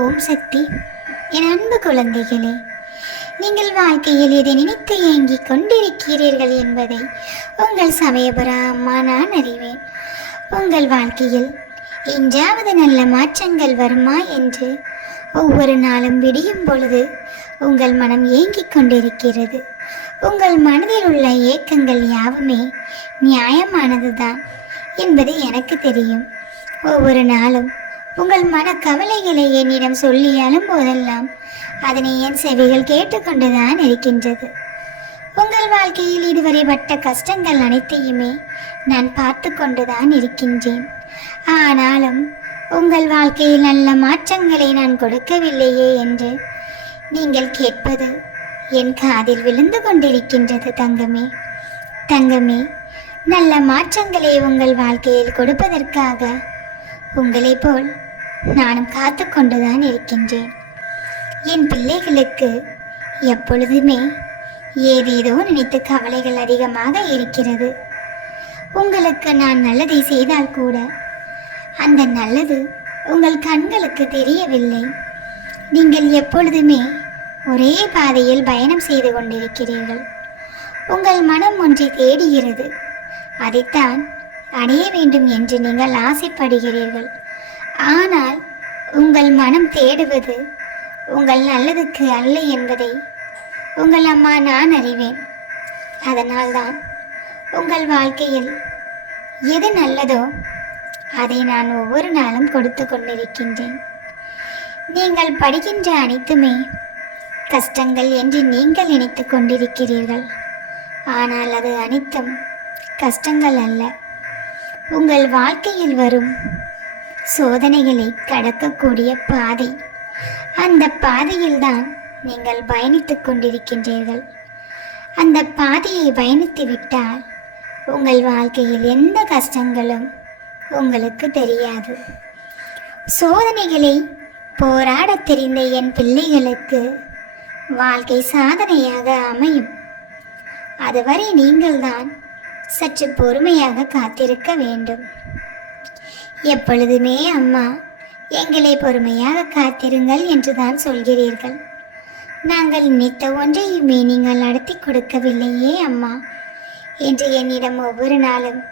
ஓம் சக்தி. என் அன்பு குழந்தைகளே நீங்கள் வாழ்க்கையில் எதை நினைத்து ஏங்கிக் கொண்டிருக்கிறீர்கள் என்பதை உங்கள் சமயபுர அம்மா நான் அறிவேன். உங்கள் வாழ்க்கையில் என்றாவது நல்ல மாற்றங்கள் வருமா என்று ஒவ்வொரு நாளும் விடியும் பொழுது உங்கள் மனம் ஏங்கிக் கொண்டிருக்கிறது. உங்கள் மனதில் உள்ள ஏக்கங்கள் யாவுமே நியாயமானதுதான் என்பது எனக்கு தெரியும். ஒவ்வொரு நாளும் உங்கள் மன கவலைகளை என்னிடம் சொல்லி போதெல்லாம் அதனை என் செவிகள் கேட்டுக்கொண்டுதான் இருக்கின்றது. உங்கள் வாழ்க்கையில் இதுவரை பட்ட கஷ்டங்கள் அனைத்தையுமே நான் பார்த்து கொண்டுதான் இருக்கின்றேன். ஆனாலும் உங்கள் வாழ்க்கையில் நல்ல மாற்றங்களை நான் கொடுக்கவில்லையே என்று நீங்கள் கேட்பது என் காதில் விழுந்து கொண்டிருக்கின்றது தங்கமே. தங்கமே நல்ல மாற்றங்களை உங்கள் வாழ்க்கையில் கொடுப்பதற்காக உங்களைப் போல் நானும் காத்து கொண்டுதான் இருக்கின்றேன். என் பிள்ளைகளுக்கு எப்பொழுதுமே ஏதேதோ நினைத்து கவலைகள் அதிகமாக இருக்கிறது. உங்களுக்கு நான் நல்லதை செய்தால் கூட அந்த நல்லது உங்கள் கண்களுக்கு தெரியவில்லை. நீங்கள் எப்பொழுதுமே ஒரே பாதையில் பயணம் செய்து கொண்டிருக்கிறீர்கள். உங்கள் மனம் ஒன்றை தேடுகிறது. அதைத்தான் அடைய வேண்டும் என்று நீங்கள் ஆசைப்படுகிறீர்கள். ஆனால் உங்கள் மனம் தேடுவது உங்கள் நல்லதுக்கு அல்ல என்பதை உங்கள் அம்மா நான் அறிவேன். அதனால்தான் உங்கள் வாழ்க்கையில் எது நல்லதோ அதை நான் ஒவ்வொரு நாளும் கொடுத்து கொண்டிருக்கின்றேன். நீங்கள் படிக்கின்ற அனைத்துமே கஷ்டங்கள் என்று நீங்கள் நினைத்து கொண்டிருக்கிறீர்கள். ஆனால் அது அனைத்தும் கஷ்டங்கள் அல்ல. உங்கள் வாழ்க்கையில் வரும் சோதனைகளை கடக்கக்கூடிய பாதை. அந்த பாதையில்தான் நீங்கள் பயணித்துக் கொண்டிருக்கின்றீர்கள். அந்த பாதையை பயணித்து விட்டால் உங்கள் வாழ்க்கையில் எந்த கஷ்டங்களும் உங்களுக்கு தெரியாது. சோதனைகளை போராடத் தெரிந்த என் பிள்ளைகளுக்கு வாழ்க்கை சாதனையாக அமையும். அதுவரை நீங்கள்தான் சற்று பொறுமையாக காத்திருக்க வேண்டும். எப்பொழுதுமே அம்மா எங்களை பொறுமையாக காத்திருங்கள் என்றுதான் சொல்கிறீர்கள். நாங்கள் நினைத்த ஒன்றையுமே நீங்கள் நடத்தி கொடுக்கவில்லையே அம்மா என்று என்னிடம் ஒவ்வொரு நாளும்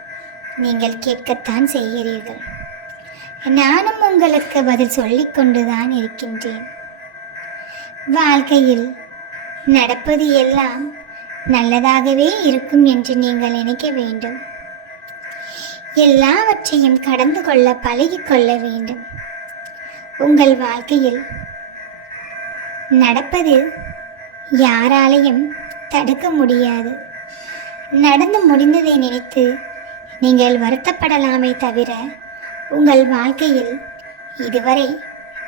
நீங்கள் கேட்கத்தான் செய்கிறீர்கள். நானும் உங்களுக்கு பதில் சொல்லிக் கொண்டுதான் இருக்கின்றேன். வாழ்க்கையில் நடப்பது எல்லாம் நல்லதாகவே இருக்கும் என்று நீங்கள் நினைக்க வேண்டும். எல்லாவற்றையும் கடந்து கொள்ள பழகிக்கொள்ள வேண்டும். உங்கள் வாழ்க்கையில் நடப்பது யாராலையும் தடுக்க முடியாது. நடந்து முடிந்ததை நினைத்து நீங்கள் வருத்தப்படலாமே தவிர உங்கள் வாழ்க்கையில் இதுவரை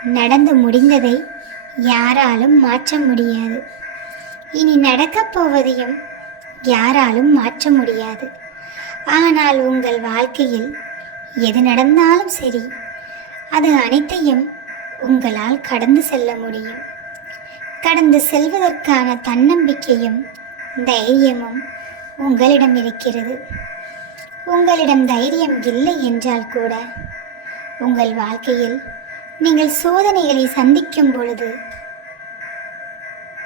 நடந்து முடிந்ததை யாராலும் மாற்ற முடியாது. இனி நடக்கப் போவதையும் யாராலும் மாற்ற முடியாது. ஆனால் உங்கள் வாழ்க்கையில் எது நடந்தாலும் சரி அது அனைத்தையும் உங்களால் கடந்து செல்ல முடியும். கடந்து செல்வதற்கான தன்னம்பிக்கையும் தைரியமும் உங்களிடம் இருக்கிறது. உங்களிடம் தைரியம் இல்லை என்றால் கூட உங்கள் வாழ்க்கையில் நீங்கள் சோதனைகளை சந்திக்கும் பொழுது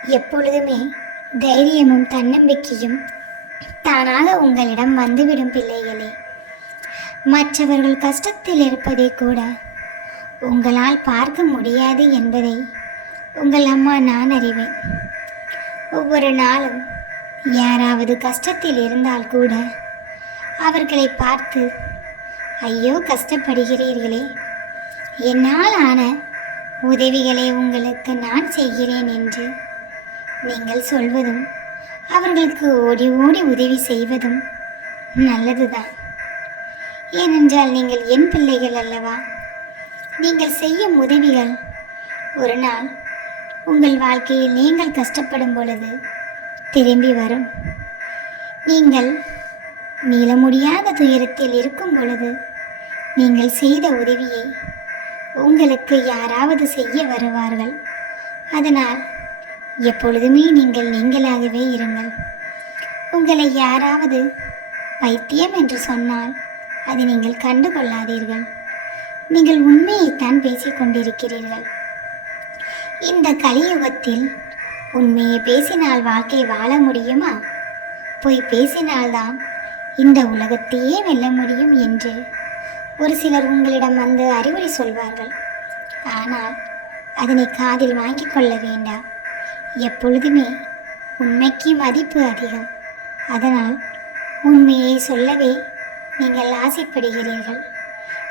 எப்பொழுதுமே தைரியமும் தன்னம்பிக்கையும் தானாக உங்களிடம் வந்துவிடும் பிள்ளைகளே. மற்றவர்கள் கஷ்டத்தில் இருப்பதை கூட உங்களால் பார்க்க முடியாது என்பதை உங்கள் அம்மா நான் அறிவேன். ஒவ்வொரு நாளும் யாராவது கஷ்டத்தில் இருந்தால் கூட அவர்களை பார்த்து ஐயோ கஷ்டப்படுகிறீர்களே. என்னால் ஆன உதவிகளை உங்களுக்கு நான் செய்கிறேன் என்று நீங்கள் சொல்வதும் அவர்களுக்கு ஓடி ஓடி உதவி செய்வதும் நல்லதுதான். ஏனென்றால் நீங்கள் என் பிள்ளைகள் அல்லவா? நீங்கள் செய்யும் உதவிகள் ஒரு நாள் உங்கள் வாழ்க்கையில் நீங்கள் கஷ்டப்படும் பொழுது திரும்பி வரும். நீங்கள் மீள முடியாத துயரத்தில் இருக்கும் பொழுது நீங்கள் செய்த உதவியை உங்களுக்கு யாராவது செய்ய வருவார்கள்? அதனால் எப்பொழுதுமே நீங்கள் நீங்களாகவே இருங்கள். உங்களை யாராவது பைத்தியம் என்று சொன்னால் அதை நீங்கள் கண்டு கொள்ளாதீர்கள். நீங்கள் உண்மையைத்தான் பேசிக் கொண்டிருக்கிறீர்கள். இந்த கலியுகத்தில் உண்மையை பேசினால் வாழ்க்கை வாழ முடியுமா? பொய் பேசினால்தான் இந்த உலகத்தையே வெல்ல முடியும் என்று ஒரு சிலர் உங்களிடம் வந்து அறிவுரை சொல்வார்கள். ஆனால் அதனை காதில் வாங்கிக் கொள்ள வேண்டாம். எப்பொழுதுமே உண்மைக்கு மதிப்பு அதிகம். அதனால் உண்மையை சொல்லவே நீங்கள் ஆசைப்படுகிறீர்கள்.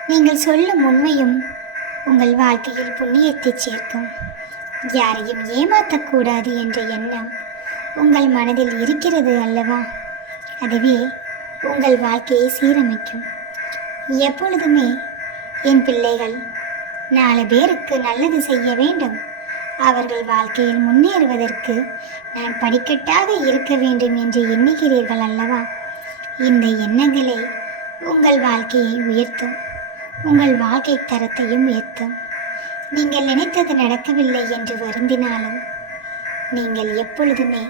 நீங்கள் சொல்லும் உண்மையும் உங்கள் வாழ்க்கையில் புண்ணியத்தை சேர்க்கும். யாரையும் ஏமாற்றக்கூடாது என்ற எண்ணம் உங்கள் மனதில் இருக்கிறது அல்லவா? அதுவே உங்கள் வாழ்க்கையை சீரமைக்கும். எப்பொழுதுமே என் பிள்ளைகள் நாலு பேருக்கு நல்லது செய்ய வேண்டும். அவர்கள் வாழ்க்கையில் முன்னேறுவதற்கு நான் படிக்கட்டாக இருக்க வேண்டும் என்று எண்ணுகிறீர்கள் அல்லவா? இந்த எண்ணங்களே உங்கள் வாழ்க்கையை உயர்த்தும் உங்கள் வாழ்க்கை தரத்தையும் உயர்த்தும். நீங்கள் நினைத்தது நடக்கவில்லை என்று வருந்தினாலும் நீங்கள் எப்பொழுதுமே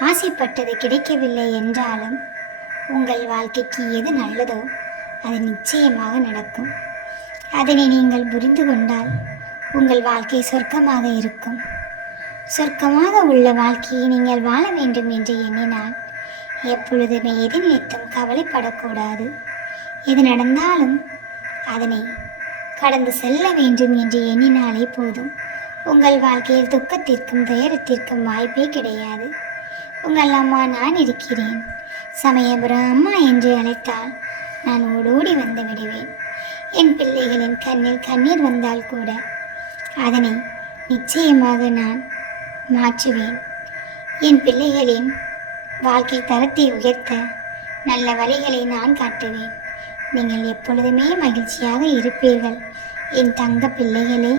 ஆசைப்பட்டது கிடைக்கவில்லை என்றாலும் உங்கள் வாழ்க்கைக்கு எது நல்லதோ அது நிச்சயமாக நடக்கும். அதனை நீங்கள் புரிந்து கொண்டால் உங்கள் வாழ்க்கை சொர்க்கமாக இருக்கும். சொர்க்கமாக உள்ள வாழ்க்கையை நீங்கள் வாழ வேண்டும் என்று எண்ணினால் எப்பொழுதுமே எது நினைத்தும் கவலைப்படக்கூடாது. எது நடந்தாலும் அதனை கடந்து செல்ல வேண்டும் என்று எண்ணினாலே போதும். உங்கள் வாழ்க்கையில் துக்கத்திற்கும் துயரத்திற்கும் வாய்ப்பே கிடையாது. உங்கள் அம்மா நான் இருக்கிறேன். சமயபுரம் அம்மா என்று அழைத்தால் நான் ஓடோடி வந்து விடுவேன். என் பிள்ளைகளின் கண்ணில் கண்ணீர் வந்தால் கூட அதனை நிச்சயமாக நான் மாற்றுவேன். என் பிள்ளைகளின் வாழ்க்கை தரத்தை உயர்த்த நல்ல வழிகளை நான் காட்டுவேன். நீங்கள் எப்பொழுதுமே மகிழ்ச்சியாக இருப்பீர்கள். என் தங்க பிள்ளைகளே.